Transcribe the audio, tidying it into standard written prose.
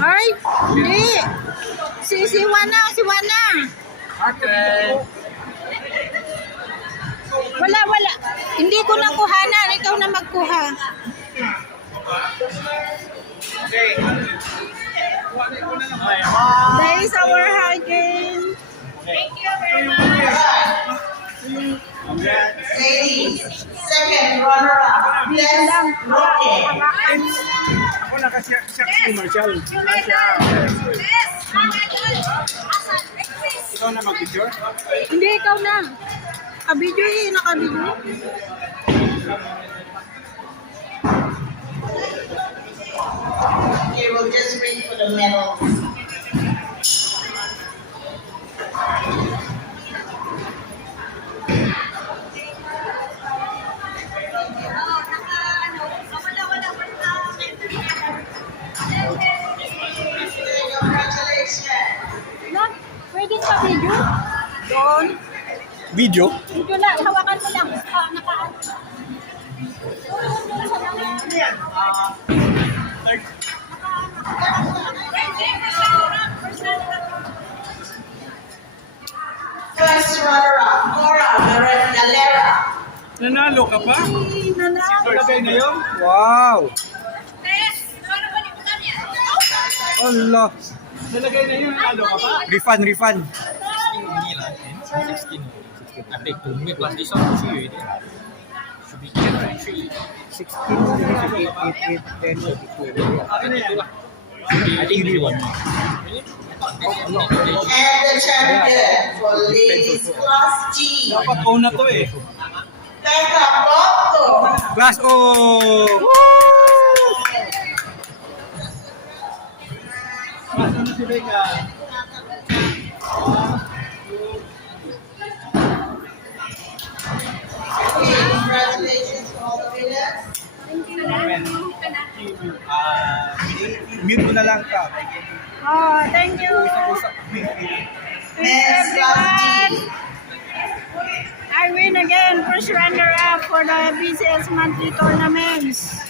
Ay, hindi. Si Wana. Okay. Wala. Hindi ko na kuhanan. Ikaw na magkuha. Okay. That is our hygiene. Thank you very much. Ladies, second runner-up, Les Roque. Ako nakasiyak si Marshall. Ikaw na mag-picture? Hindi, ikaw na. Kabidyo nakabidyo. Okay, we'll just wait for the medals. Congratulations. No, pwede sa video? Doon. Video? Video lang, hawakan mo lang. Nakaan. First runner-up, Nora Galera. Nanalo ka pa? Nanalo. Lagay na yun? Wow! Allah! Nalagay na yun, nanalo ka pa? Refund. 16 Avec ton nouveau place des centres, je suis should be 10, I think you won. And the champion for ladies class G, Dapat O na to eh. Becca Botto. Class O! Class O na si Becca. Congratulations to all the winners. Mute mo na lang ka. Oh, thank you. Men's class G. I win again, first runner-up for the BCS monthly tournaments.